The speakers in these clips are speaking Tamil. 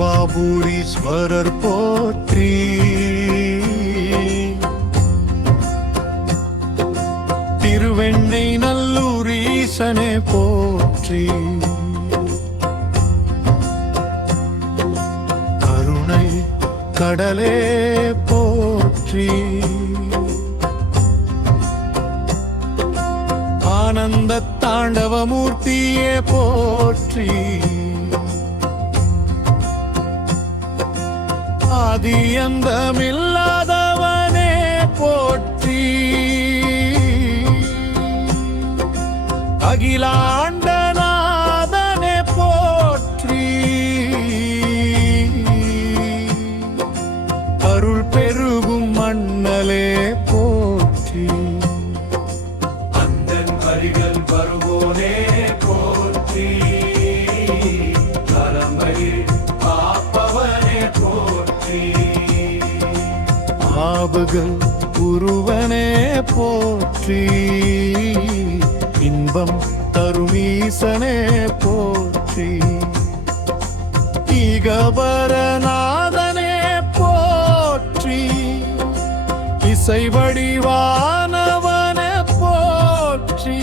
திருவாபூரீஸ்வரர் போற்றி. திருவெண்ணை நல்லூர் ஈசனே போற்றி. கருணை கடலே போற்றி. ஆனந்த தாண்டவமூர்த்தியே போற்றி. ஆதி அந்தமில்லாதவனே போற்றி. அகிலாண்டநாதனே போற்றி. அருள் பெருகும் மண்ணலே போற்றி. அந்தன் அருகில் வருவோனே போற்றி. கரம்பையில் காப்பவனே போற்றி. ஆபுகள் உருவனே போற்றி. இன்பம் தருமீசனே போற்றி. ஈகபரநாதனே போற்றி. இசை வடிவானவனே போற்றி.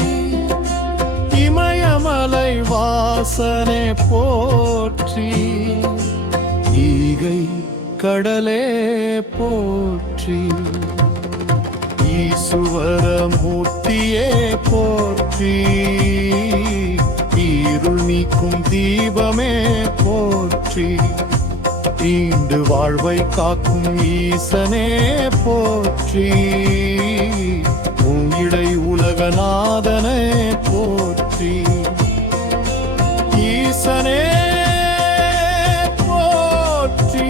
இமயமலை வாசனே போற்றி. ஈகை கடலே போற்றி. ஈசுவரமூர்த்தியே போற்றி. இருள் நீக்கும் தீபமே போற்றி. ஈண்டு வாழ்வை காக்கும் ஈசனே போற்றி. உங்கிடை உலகநாதனே போற்றி. ஈசனே போற்றி.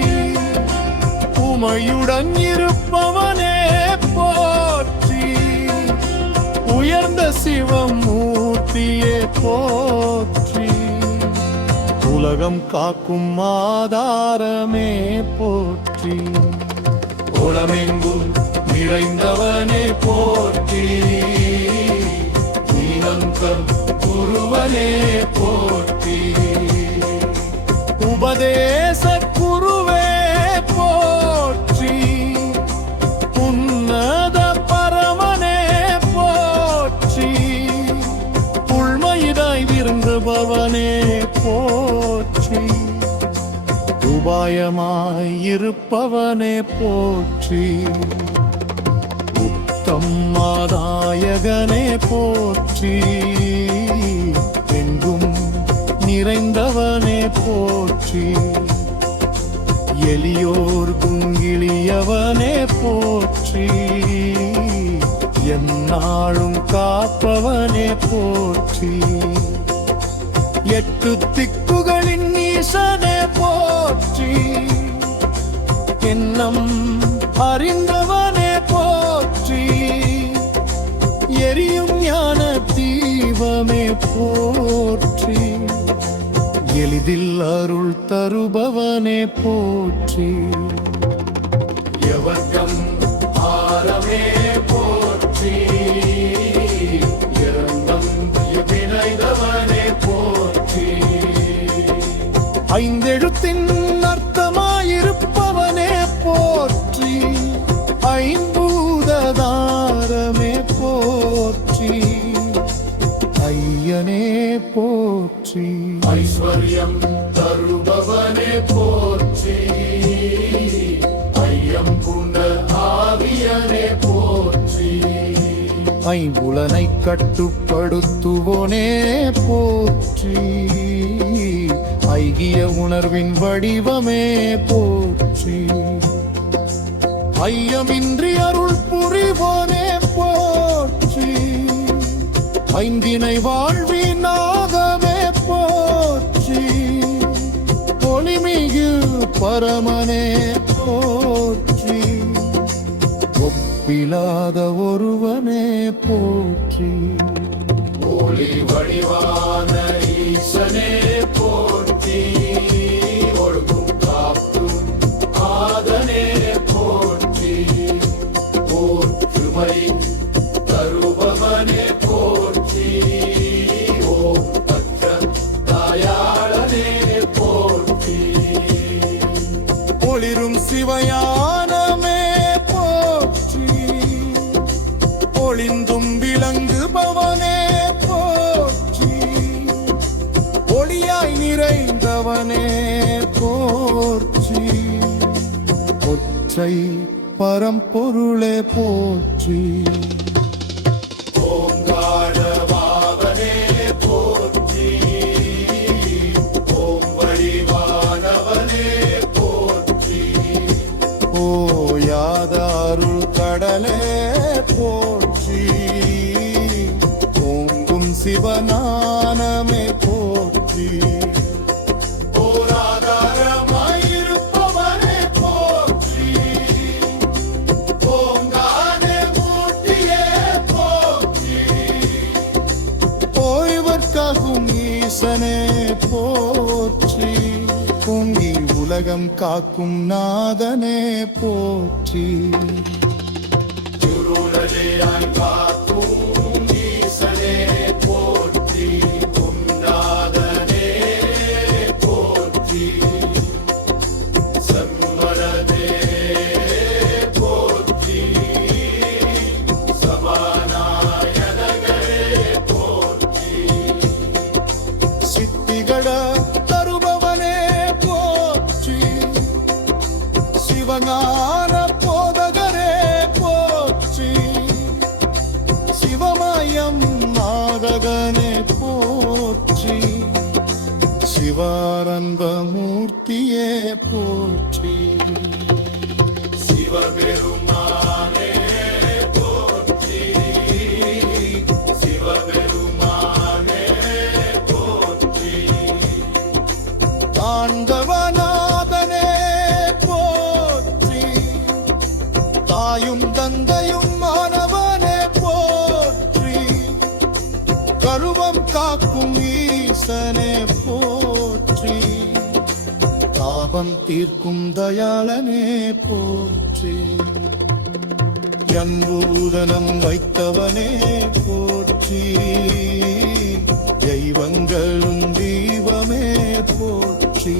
உமையுடன் இருப்பவனே போற்றி. உயர்ந்த சிவமூர்த்தியே போற்றி. உலகம் காக்கும் ஆதாரமே போற்றி. உலமெங்கும் நிறைந்தவனே போற்றி. நீலந்தம் குருவனே போற்றி. உபதேச குருவே போற்றி. உன்னத பரமனே போற்றி. உள்மையிடாய் விரும்புபவனே போற்றி. உபாயமாயிருப்பவனே போற்றி. உத்தம் மாதாயகனே போற்றி. எங்கும் நிறைந்தவனே போற்றி. எளியோர் குங்கிலியவனே போற்றி. எந்நாளும் காப்பவனே போற்றி. எட்டு திக்குகளின் ஈசனே போற்றி. எண்ணம் அறிந்தவனே போற்றி. எரியும் ஞான தீபமே போற்றி. எளிதில் அருள் தருபவனே போற்றி. எவர்க்கம் ஆரமே போற்றி. இரங்கம் வினைதவனே போற்றி. ஐந்தெழுத்தின் அர்த்தமாயிருப்பவனே போற்றி. ஐம்பூததாரமே போற்றி. ஐயனே போற்றி. ஐஸ்வர்யம் தருபவனே போற்றி. ஐயம் பூண்ட ஆவியனே போற்றி. ஐம்புலனை கட்டுப்படுத்துவோனே போற்றி. ஐகிய உணர்வின் வடிவமே போற்றி. ஐயமின்றி அருள் புரிவோனே போற்றி. ஐந்தினை வாழ்வினாகவே போற்றி. ஒளிமிகு பரமனே போற்றி. ஒப்பிலாத ஒருவனே போற்றி. ஒளி வடிவான ஈசனே போற்றி. ஒழுகும் காக்கும் ஆதனே போற்றி. போற்றுமை தருபவனே போற்றி. ஓம் பற்ற தாயாளனே போற்றி. ஒற்றை பரம்பொருளே போற்றி. ஓங்கார பாவனே போற்றி. ஓம் வடிவானவனே போற்றி. ஓயாத அருள் கடலே போற்றி. ஓங்கும் சிவஞானமே போற்றி. ஓராதாரமாயிருப்பவனே போற்றி. ஓங்கார மூர்த்தியே போற்றி. ஓய்வர்க்காகும் ஈசனே போற்றி. பொங்கி உலகம் காக்கும் நாதனே போற்றி. இருளடையாய் காக்கும் ஈசனே போற்றி. குந்தாதனே போற்றி. சம்மதனே போற்றி. சபாநாயகரே போற்றி. சித்திகட தருபவனே போற்றி. சிவஞான போதகரே போற்றி. சிவமயம் நாதகனே போற்றி. சிவானந்த மூர்த்தியே போற்றி. சிவபெருமானே போற்றி. சிவபெருமானே போற்றி. ஆண்டவநாதனே போற்றி. தாயும் தந்தையும் மாணவனே போற்றி. கருவம் காக்கும் ஈசனே போற்றி. தாபம் தீர்க்கும் தயாளனே போற்றி. என்பூதனம் வைத்தவனே போற்றி. தெய்வங்களும் தெய்வமே போற்றி.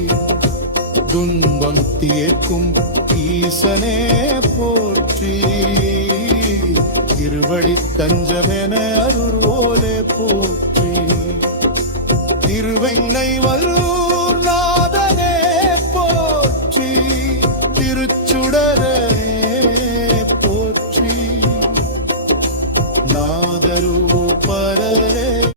துன்பம் தீர்க்கும் ஈசனே போற்றி. இருவழி தஞ்சமே